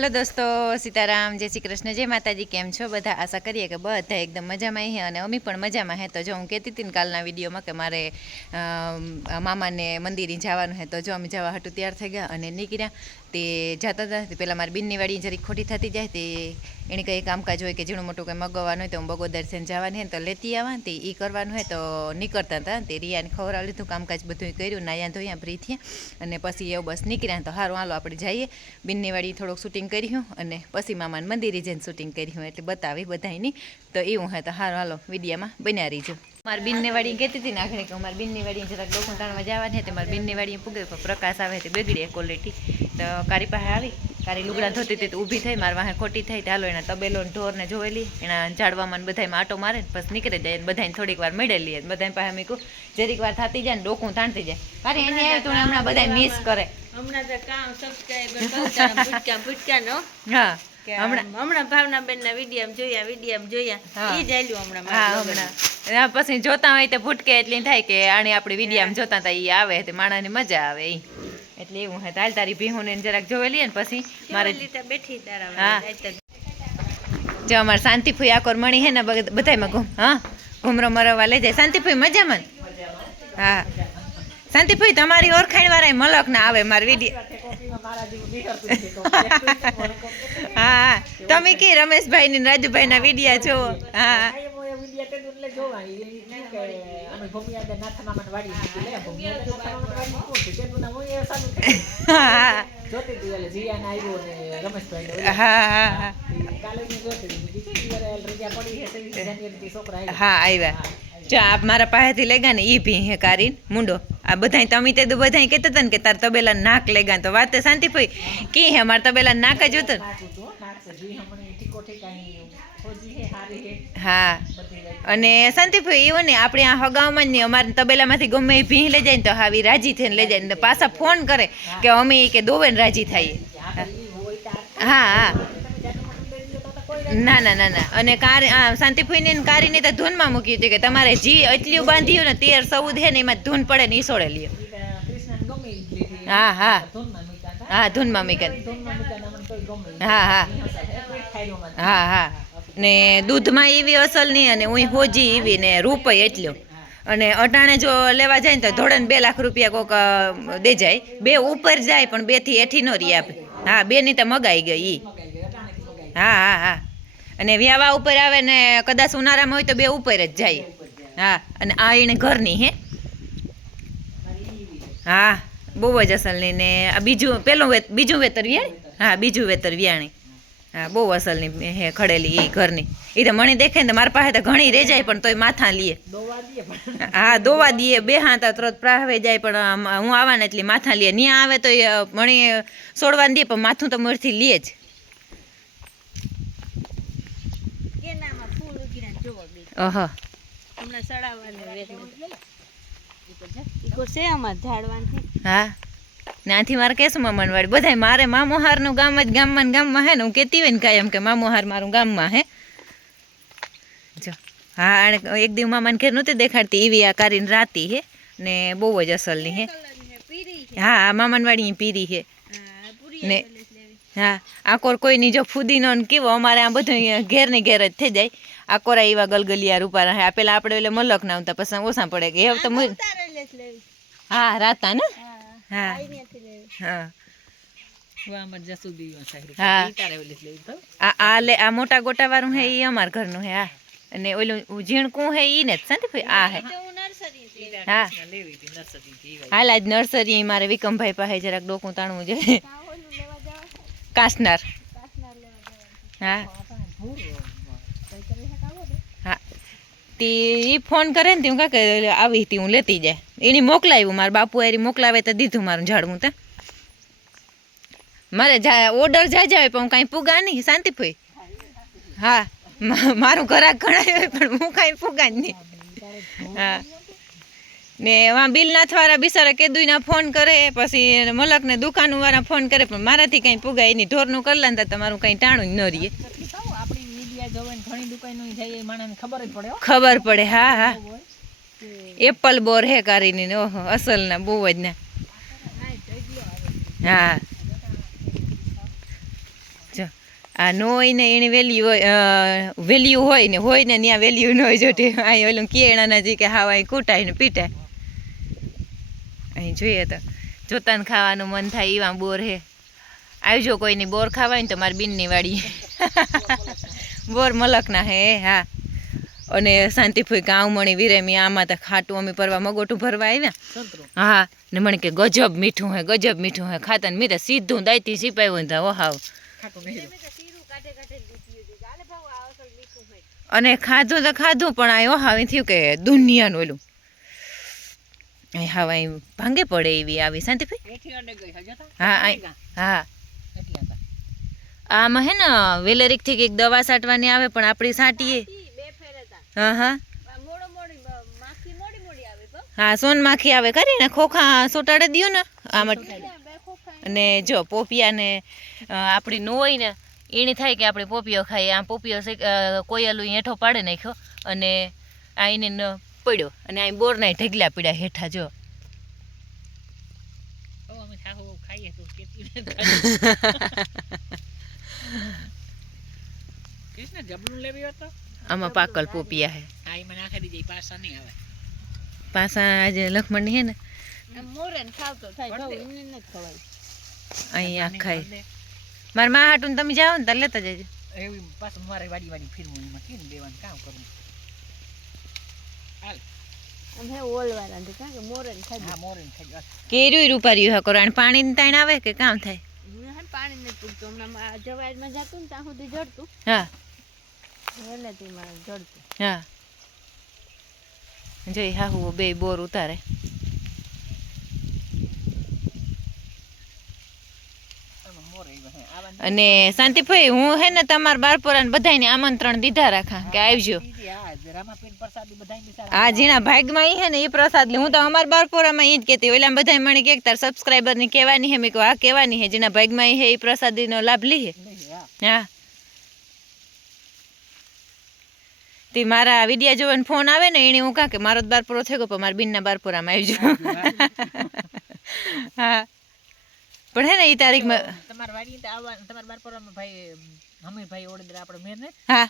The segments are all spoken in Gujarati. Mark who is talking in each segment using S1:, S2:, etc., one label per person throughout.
S1: હલો દોસ્તો, સીતારામ, જય શ્રી કૃષ્ણ, જય માતાજી, કેમ છો? બધા આશા કરીએ કે બધા એકદમ મજામાં છે અને અમે પણ મજામાં હે. તો જો હું કહેતી હતી ને કાલના વિડીયોમાં કે મારે મામાને મંદિરે જવાનું હે, તો જો અમે જવા હતું તૈયાર થઈ ગયા અને નીકળ્યા. તે જતા હતા તે પહેલાં મારી બિનની વાડી જરીક ખોટી થતી જાય તે એણે કંઈ કામકાજ હોય કે ઝીણું મોટું કંઈ મગાવવાનું હોય તો હું બગોદર થઈને જવાની હોય તો લેતી આવવા ને તે એ કરવાનું હોય તો નીકળતા હતા તે રિયાને ખવડાવી લીધું, કામકાજ બધું કર્યું નાયા ધોયા, ફ્રી થયા અને પછી એવું બસ નીકળ્યા તો સારું હાલો આપણે જઈએ. બિનની વાડી થોડુંક શૂટિંગ કર્યું અને પછી મામાને મંદિરે જઈને શૂટિંગ કર્યું એટલે બતાવી બધાની તો એવું હોય તો સારું હાલો, વિડીયામાં બન્યા રહીજો. મારી બિનની વાડી કહેતી હતી નાખણી કે મારી બિનની વાડી જરાક ડોકુંટાણમાં તાણવા જવાની હતી મારી બિનની વાડી પૂગે પણ પ્રકાશ આવે તે બગડી ક્વોલિટી તો કારી પાસે આવી કારી લુગડા ધોતી હતી તો ઊભી થઈ મારી વાહે ખોટી થઈ ચાલો હાલો એના તબેલો ને ઢોરને જોયેલી એના ઝાડવામાં બધાય બધામાં આટો મારે ને પછી નીકળી જાય બધાને થોડીક વાર મેળેલી બધા પાસે મેં કહું જરીક વાર થતી જાય ને ડોકું તાણતી જાય. કારી એને તું હમણાં બધા મિસ કરે.
S2: હમણાં તો કામ સબસ્ક્રાઈબર નો
S1: હા. હમણાં
S2: ભાવનાબેન ના વીડિયો જોયા વીડિયો જોયા. એ જ હમણાં
S1: હા હમણાં. પછી જોતા હોય તો ફૂટકે એટલી થાય કે આને આપણે વિડીયામાં જોતા હતા એ આવે તે માણાને મજા આવે એ એટલે એવું હે. તારી ભીહુને જરાક જોવેલી ને પછી
S2: મારે
S1: મારે
S2: બેઠી તારા
S1: હા. જો અમારે શાંતિફુઈ આકોર મણી હે ને બધાયમાં ઘૂમ હા? ઘૂમરો મરવા લઈ જાય. શાંતિફુઈ મજામાં ને? હા. શાંતિફુઈ તમારી ઓળખાણ વાળા મલક ના આવે મારી વીડિયો હા તમે કી રમેશભાઈ ને રાજુભાઈ ના વિડીયા જોવો. હા. હા આવ્યા જો આપ મારા પાસેથી લેગા ને એ ભી હે કારીન. મુંડો, આ બધાય તમે તે બધા કહેતા હતા ને કે તાર તબેલા નાક લેગા તો વાત શાંતિ ભાઈ કી હે મારા તબેલા નાક જ હતું હા, અને શાંતિભાઈ એવું ને આપણે આ હગાવમાં નહીં અમારે તબેલામાંથી ગમે એ ભીં લઈ જાય ને તો હાવી રાજી થઈને લઈ જાય ને પાછા ફોન કરે કે અમે કે દોવે રાજી થઈએ. હા હા. ના ના ના ના. અને કાર શાંતિભાઈને કારીને તો ધૂનમાં મૂકી હતી કે તમારે જી એટલું બાંધ્યું ને તેર સૌદ હે ને એમાં ધૂન પડે ને ઈસોડે સોડે લ્યો. હા હા. હા, ધૂનમાં મૂકે હા હા. હા હા. ને દૂધમાં એવી અસલ નહીં અને હું હોજી એવી ને રૂપય એટલો. અને અટાણે જો લેવા જાય ને તો ધોળણ બે લાખ રૂપિયા કોક દે જાય. બે ઉપર જાય પણ બેથી એઠી નો રહી આપે હા બે ની તો મગાઈ ગઈ હા હા હા. અને વ્યાવા ઉપર આવે ને કદાચ ઉનાળામાં હોય તો બે ઉપર જ જાય. હા, અને આ એને ઘરની, હે? હા, બહુ જ અસલની ને આ બીજું, પેલું બીજું વેતર વ્યાણી? હા, બીજું વેતર વ્યાણી. હા, બહુ અસલની હે, ખડેલી એ ઘરની. એ તો મને દેખે ને મારા પાસે તો ઘણી રહી જાય, પણ તોય માથા લીએ. હા, દોવા દઈએ બે હાથા તરત પ્રાહવે જાય, પણ હું આવવાને એટલી માથા લીએ. ન્યા આવે તો મણી છોડવા દે, પણ માથું તો મોરથી લીએ જ.
S2: જોવા હમણાં સડાવવાને
S1: હા. નાથી મારે કેશું મામાને વાડી? બધાય મારે મામોહારનું ગામ જ ગામમાં ગામમાં હે ને હું કહેતી હોય ને કાંઈ એમ કે મામોહાર મારું ગામમાં હે. જો. હા એક દિવસ મામાને ઘેર નહોતી દેખાડતી એવી આ કારીને રાતી હે ને બહુ જ અસલની હે. હા આ મામાને પીરી હે.
S2: હા
S1: ને હા આકોર કોઈની જો ફૂદીનો ને કેવો અમારે આ બધું અહીંયા ઘેર ને ઘેર જ થઈ જાય. આકોરા એવા ગલગલિયા રૂપારા હે આ પેલા આપણે એટલે મલક ના આવતા પછી ઓછા પડે કે હવે તો હા રાતા ને?
S2: હા
S1: હા. આ આ લે આ મોટા ગોટા વાળું હે. એ અમારા ઘરનું હે આ. અને ઓલું ઝીણકું હે ઈ ને જ શાંતિભાઈ આ હે.
S2: નર્સરી
S1: હા
S3: લેવી. હતી નર્સરી
S1: હાલ આજ નર્સરી મારે વિકમભાઈ પાસે જરાક ડોકું તાણવું છે
S2: જાવ
S1: કાસનાર હા. હા. તી એ ફોન કરે ને તી હું કાકે આવી હતી, હું લેતી જાય. એની મોકલાવ્યું મારા બાપુ એરી મોકલાવે તો દીધું મારું ઝાડવું તો. મારે જા, ઓર્ડર જાય જાય પણ હું કાંઈ પૂગા નહીં શાંતિભાઈ હા મારું ઘરાક ગણાય પણ હું કાંઈ પૂગા નહીં. હા. ને એમાં બિલનાથવાળા બિચારા કેદુના ફોન કરે, પછી મલકને દુકાનવાળા ફોન કરે, પણ મારાથી કંઈ પુગાય એની ઢોરનું કરલા ને તમારું કંઈ ટાણું જ ન રહીએ
S3: ખબર પડે, હો.
S1: હા. એપલ બોર હે કારીની ને ઓહો, અસલના બહુ જ ના હા. જો, આ ન હોય ને એની વેલ્યુ હોય વેલ્યુ હોય ને હોય ને, ત્યાં વેલ્યુ ન હોય જોટી અહીં ઓલું કેળાના જે કે હાવ અહીં કૂટાય ને પીટાય. અહીં જોઈએ તો જોતાને ખાવાનું મન થાય એવા બોર હે. આવજો કોઈની બોર ખાવાય ને તો મારી બીનની વાડી બોર મલકના હે હા. અને શાંતિફુઈ ગાઉં મણી વિરેમી આમાં તો ખાટું અમે પરવા મગોટું ભરવા આવ્યા હા ને મને કે ગજબ મીઠું હે ગજબ મીઠું હે. ખાતા મેં તો સીધું દાયતી સિપાયું ને ઓ હાવ અને ખાધું તો ખાધું પણ આ હાવ થયું કે દુનિયાનું ઓલું. અહીં હા અહીં ભાંગે પડે એવી આવી શાંતિભાઈ હા હા. આમાં હે ને વેલેરિકથી કંઈક દવા છાંટવાની આવે પણ આપણી
S2: સાટીએ. હા
S1: હા હા.
S2: સોન મોડી માખી મોડી મોડી આવે કરી
S1: હા સોનમાખી આવે કરીને ખોખા સોટાડે દ્યો ને આમાં અને જો પોપિયાને આપણી નો હોય ને એની થાય કે આપણે પોપિયો ખાઈએ. આમ પોપિયો કોયલું હેઠો પાડી નાખ્યો અને આ એને ન પડ્યો અને આ બોરના ઢગલા પીડ્યા હેઠા જો.
S3: તો અમે ખાવું ખાઈએ તો કેટલી કૃષ્ણ જબલું લેવી હતો
S1: આમાં પાકલ પોપિયા હે.
S3: પાસા એમાં નાખી દીધી પાછા નહીં આવે.
S1: પાછા આજે લખમણની હે ને?
S2: મોરે ને ખાવતો થાય ભાવ એમને નથી ખવાય.
S1: અહીં આ ખાય મારા મા હાટું તમે જાઓ ને ત્યારે લેતા જજો.
S3: એવી પાછું મારે વાડી વાડી ફીરવું એમાં. કેમ દેવાનું કામ કરવું હાલ.
S2: આમ હે ઓલવાળા છે કારણ કે ને ખાઈ
S3: હા મોરે ને ખાઈ
S1: કેર્યું રૂપાર્યું હે કરો પાણી તાણ આવે કે કામ થાય?
S2: ને પાણી નથી પૂરતું. હમણાં જવાજમાં જતું ને ત્યાં સુધી જડતું.
S1: હા.
S2: એટલે તેમાં જડતું.
S1: હા. જોઈ હા હું બે બોર ઉતારે. અને શાંતિભાઈ હું હે ને તમારા બારપોરાને બધાને આમંત્રણ દીધા રાખા કે આવજો.
S3: હા
S1: જેના ભાગમાં ઈ હે ને એ પ્રસાદ. લે હું તો અમાર બારપોરામાં ઈ જ કહેતી ઓલા બધા મને કે તાર સબસ્ક્રાઈબરની કહેવાની હે? મેં કહું આ કહેવાની હે. જીના ભાગમાં ઈ હે એ પ્રસાદીનો લાભ
S3: લી હે.
S1: હા તે મારા વિડિયા જોવાનો ફોન આવે ને એને હું કા કે મારો જ બારપોરો થઈ ગયો પણ મારા બીનના બારપોરામાં આવજો હા. પણ હે ને એ તારીખમાં
S3: તમારા વાડી તો આવવા તમારા બારપરામાં ભાઈ હમીરભાઈ ઓડદર આપણે મેં ને
S1: હા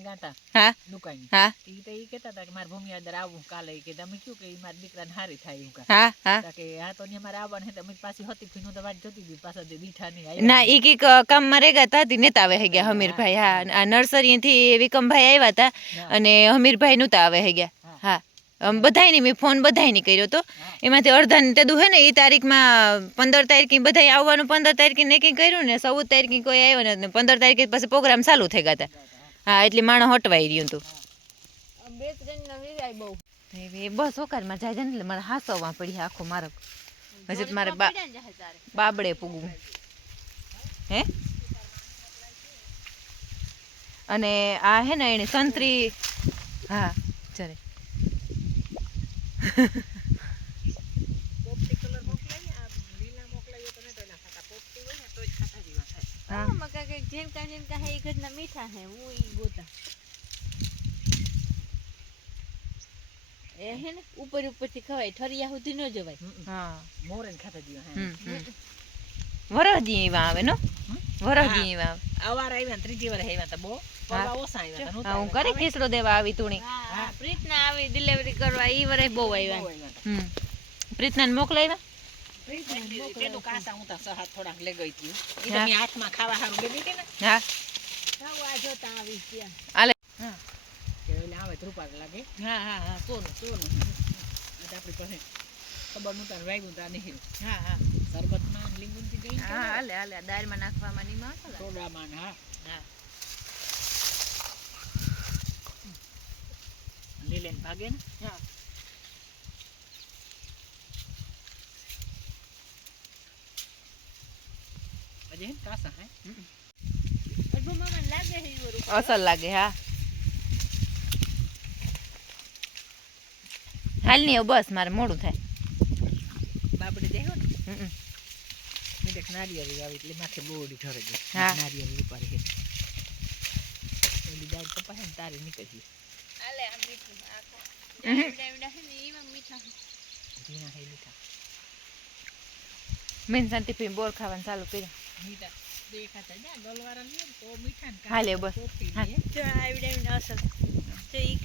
S3: ગાતા
S1: હા.
S3: દુકાન. ઈ તો ઈ કેતા હતા કે મારા ભૂમિ અંદર આવું કાલે. કે તમે કયું કે ઈ મારા દીકરાને હારી થાય એવું કા
S1: હા હા.
S3: કે આ તો ને મારે આવવાનું હે તો અમે પાછી હતી ફીનું તો વાત જોતી હતી પાછા બીઠા નહીં
S1: ના ઈ કંઈક કામ મારે ગયા તા નેતા આવે હે ગયા હમીરભાઈ. હા. આ નર્સરી થી વિકમભાઈ આવ્યા હતા અને હમીરભાઈ નું આવે હે ગયા. હા. બધાયની મેં ફોન બધાયની કર્યો તો. એમાંથી અડધાને તે દુ હે ને એ તારીખમાં પંદર તારીખે બધાય આવવાનું પંદર તારીખે નક્કી કર્યું ને ચૌદ તારીખે કોઈ આવ્યો ને પંદર તારીખે પછી પ્રોગ્રામ ચાલુ થઈ ગયા હતા. હા એટલે માણસ હટવાઈ રહ્યું હતું
S2: ના
S1: એ બસ ઓકારમાં જાય ને એટલે મારે હાસવા પડી આખો મારો. હજી મારે
S2: ને
S1: બાબડે પૂગવું. હે? અને આ હે ને એને સંતરી હા ચરે
S2: જેનકા જેનકા હે ઘરના મીઠા હે હું ઈ ગોતા. એ હે ને ઉપરથી ખવાય ઠરિયા સુધી ન જવાય.
S1: હા
S3: મોરે ખાતા દીવા હે.
S1: એવા આવે નો? વરહદી એવા.
S3: અવાર આવ્યા ત્રીજી વાર આવ્યા તા બહુ. પરવા ઓછા આવ્યા તા
S1: હા હું કરી ખીસડો દેવા આવી તુણી.
S2: પ્રીતના આવી ડિલિવરી કરવા ઈ વરે બહુ આવ્યા.
S1: હમ. મોકલાવ્યા?
S3: કેટલું કાસા હું તા સહાત થોડાક લઈ ગઈ હતી. ઈ હાથમાં ખાવા હારું ને.
S1: હા.
S2: આ જોતા આવી ત્યાં
S1: આલે હા.
S3: આવે તો લાગે.
S1: હા હા હા સોનું
S3: સોનું. આપણી પાસે ખબરનું ને વાગ્યું તા નહીં.
S1: હા હા.
S3: શરબતમાં ને લીંબુથી ગઈ
S1: હા હાલે હાલે દાળમાં નાખવામાં નીમાં આવશે ને?
S3: સોડામાં ને હા
S1: હા
S3: લીલેન ભાગે ને
S1: હા
S3: હજી હે ને કાસા હે
S2: અડભો મામા લાગે છે ઈ વરું
S1: અસર લાગે હા હાલ નહીં હવે બસ મારે મોડું થાય
S3: બાબડી દેખો ને મેં દેખ નારિયેળી આવી એટલે માથે બોડી ઠરે
S1: છે
S3: નારિયેળ ઉપાડી છે ઓલી દાળ કપાય ને તારે નીકળી
S2: આલે આ મીઠું આખો ને મીઠા. હે
S3: મીઠા.
S1: મેન શાંતિ પી બોર ખાવાનું ચાલુ કર્યું.
S3: મીઠા. દેખાતા જા ડોલવાળા લઈએ તો મીઠા ને
S1: હાલે બસ.
S2: જો આવડે એમને અસલ. જો ઈ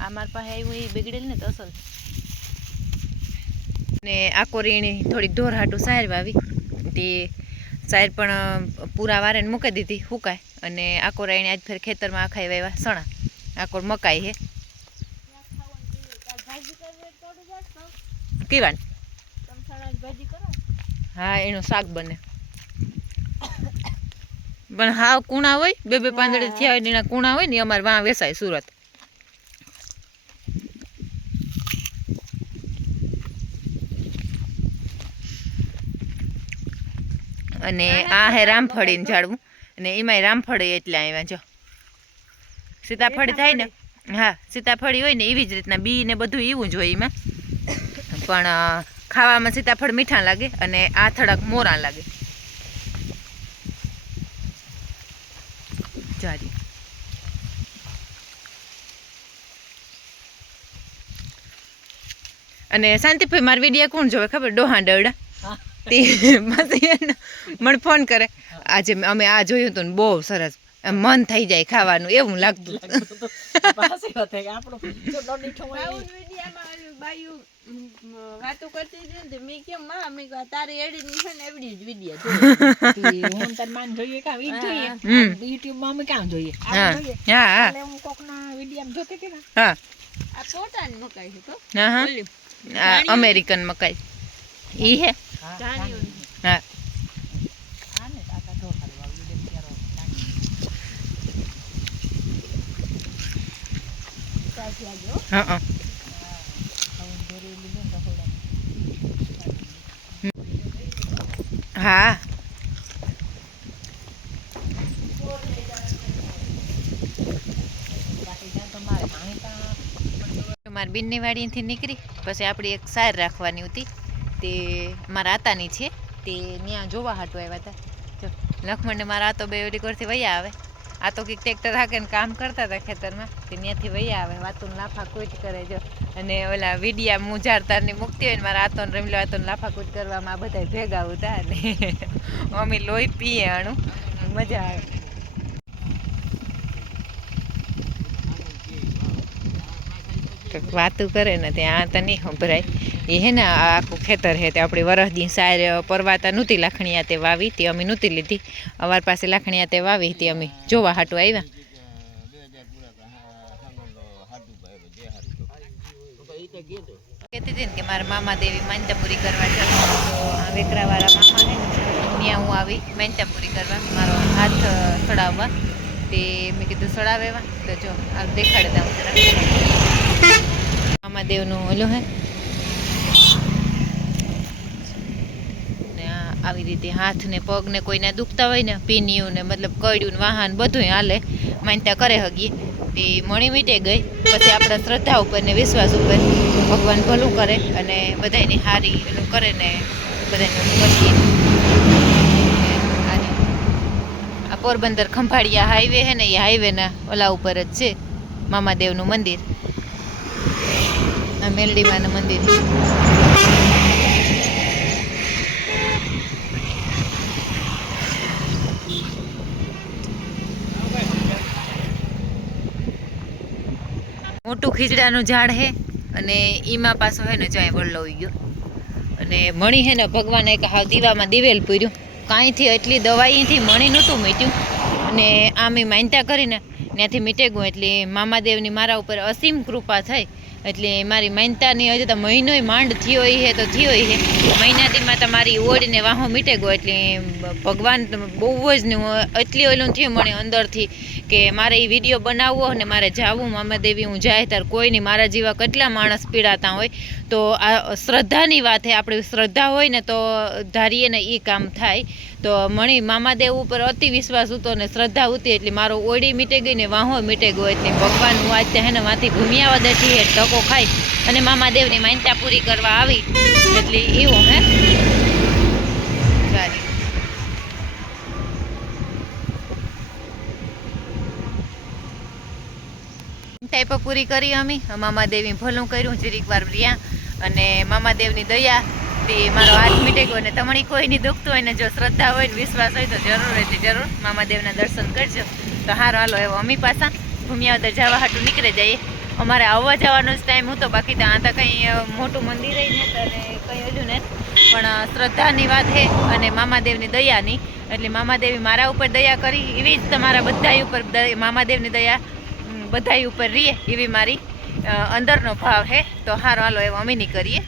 S1: આ મારા પાસે આવ્યું એ બગડેલ ને તો અસલ. ને આ કોરીણી થોડીક ઢોર હાટું સાયર વાવી. તે સાયર પણ પૂરા વારેને મૂકી દીધી હુકાય. અને આ કોરાણી આજ ફેર ખેતરમાં આખા વાવ્યા સણા. આકોર મકાઈ હે. કીવાન?
S2: ભાજી
S1: હા એનું શાક બને. પણ હાવ કુણા હોય બે બે પાંદડે થયા હોય એના કુણા હોય ને અમારે વાં વેસાય સુરત. અને આ હે રામફળીનું ઝાડવું. અને એમાંય રામફળી એટલે આવ્યા જો. સીતાફળી થાય ને? હા સીતાફળી હોય ને એવી જ રીતના બી ને બધું એવું જ હોય એમાં. પણ ખાવામાં સીતાફળ મીઠા લાગે અને આ થોડાક મોરા લાગે. જારી અને શાંતિભાઈ મારા વિડીયા કોણ જોવે ખબર? ડોહા
S3: ડરડા.
S1: તે પછી મને ફોન કરે. આજે અમે આ જોયું હતું ને બહુ સરસ. મન થઈ જાય ખાવાનું એવું લાગતું.
S3: વાત
S2: કરતી હતી ને મેં કેમ માં મેં તારી એડી છે ને એવડી જ વિડિયા
S3: હું તાર માન જોઈએ કામ ઈ જોઈએ? યુટ્યુબમાં અમે કામ જોઈએ?
S1: હા હા હા.
S3: એટલે હું કોકના વિડિયા જોતી
S1: હા.
S2: આ પોતાની મકાઈ છે તો.
S1: હા હા. અમેરિકન મકાઈ. ઈ હે.
S3: હા
S2: જાણ્યું
S1: હા
S3: આ ને આ તો ઢોર ખાલી વાળું વીડિયો ક્યારો કાઢી.
S2: ત્યાંથી આવ્યો
S1: હા. હા
S3: મારે
S1: બેનની વાડીથી નીકળી, પછી આપણી એક સાર રાખવાની હતી. તે મારા આતાની છે. તે ત્યાં જોવા હાટો આવ્યા હતા જો, લખમણને મારા આતો બે ઓલી કોરથી વૈયા આવે. આ તો કંઈક ટ્રેક્ટર હાકીને કામ કરતા હતા ખેતરમાં. તે ત્યાંથી વૈયા આવે, વાતું લાફા કૂટ કરે જો. અને ઓલા વિડિયા મુજારતારની મુક્તિ હોય ને મારા આતોને રમલો આતોને લાફા કૂટ કરવામાં આ બધા ભેગા હતા અને મમ્મી લોહી પીએ અણું મજા આવે. કંઈક વાતું કરે ને ત્યાં તો નહીં સંભળાય. એ હે ને આખું ખેતર હે તે આપણી વરસદી સાર પરવાતા નહોતી લાખણીયા તે વાવી તે અમે નહોતી લીધી. અવાર પાસે લાખણીયા તે વાવી તે અમે જોવા હાટું આવ્યા. કહેતી હતી ને કે મારા મામા દેવી માન્યતા કરવા જવા આ વેકરાવાળા મામા હે ત્યાં હું આવી માન્યતા કરવા. મારો હાથ સડાવવા તે મેં કીધું સડાવેવા તો જો, આ દેખાડે દઉં જરા મામાદેવનું ઓલો હે? આવી રીતે હાથ ને પગ ને કોઈને દુખતા હોય ને પીન્યું ને મતલબ કડ્યું ને વાહન બધું હાલે, માનતા કરે હગી તે મણી મીટે ગઈ, પછી આપણા શ્રદ્ધા ઉપર ને વિશ્વાસ ઉપર ભગવાન ભલું કરે અને બધાની હારી એનું કરે ને બધાને કરીએ. આ પોરબંદર ખંભાળિયા હાઈવે હે ને, એ હાઈવેના ઓલા ઉપર જ છે, મામાદેવનું મંદિર. આ માના મંદિર. મોટું ખીચડાનું ઝાડ હે, અને ઈમાં પાછો હે ને જાય વડલો ગયો. અને મણી હે ને ભગવાને એક હાવ દીવામાં દિવેલ પૂર્યું. કાંઈથી એટલી દવાઈથી મણી નહોતું મીટ્યું. અને આમ એ માનતા કરીને ત્યાંથી મીટે ગયું એટલે મામાદેવની મારા ઉપર અસીમ કૃપા થઈ. એટલે મારી માનતાની હોય, તો મહિનોય માંડ થયો હે, તો થયો હે. મહિનાથીમાં તો મારી ઓળીને વાહો મીટે ગયો, એટલે ભગવાન બહુ જ એટલી ઓલું થયું મને અંદરથી. કે મારે એ વીડિયો બનાવવો અને મારે જાવું મામાદેવી હું જાય ત્યારે કોઈ નહીં. મારા જેવા કેટલા માણસ પીડાતા હોય. તો આ શ્રદ્ધાની વાત છે આપણી શ્રદ્ધા હોય ને તો ધારીએ ને એ કામ થાય. તો મણી મામાદેવ ઉપર અતિ વિશ્વાસ હતો ને શ્રદ્ધા હતી એટલે મારો ઓડી મીટે ગઈ ને વાહો મીટે ગયો એટલે ભગવાન હું આજ ત્યાં હે માંથી ભૂમિયા વદેથી હે ટકો ખાઈ. અને મામાદેવની માન્યતા પૂરી કરવા આવી. એટલે એવું હે સારી ટાઈપ પૂરી કરી અમે. મામાદેવી ભલું કર્યું, જરીક વાર રહ્યા અને મામાદેવની દયા, તે મારો હાથ મીટે ગયો અને તમારી કોઈની દુખતું હોય ને જો શ્રદ્ધા હોય ને વિશ્વાસ હોય તો જરૂર એટલે જરૂર. મામાદેવના દર્શન કરજો. તો હારો હાલો એવો અમી પાછા ભૂમિયાવદર જવા હાટું નીકળે જઈએ. અમારે આવવા જવાનો જ ટાઈમ હતો, બાકી ત્યાં તો કંઈ મોટું મંદિર નથી અને કંઈ હજુ ને પણ શ્રદ્ધાની વાત છે અને મામાદેવની દયાની. એટલે મામાદેવી મારા ઉપર દયા કરી, એવી જ તમારા બધા ઉપર મામાદેવની દયા બધાય ઉપર રહીએ એવી મારી અંદરનો ભાવ છે તો હારો, હાલો એવો અમે નહીં કરીએ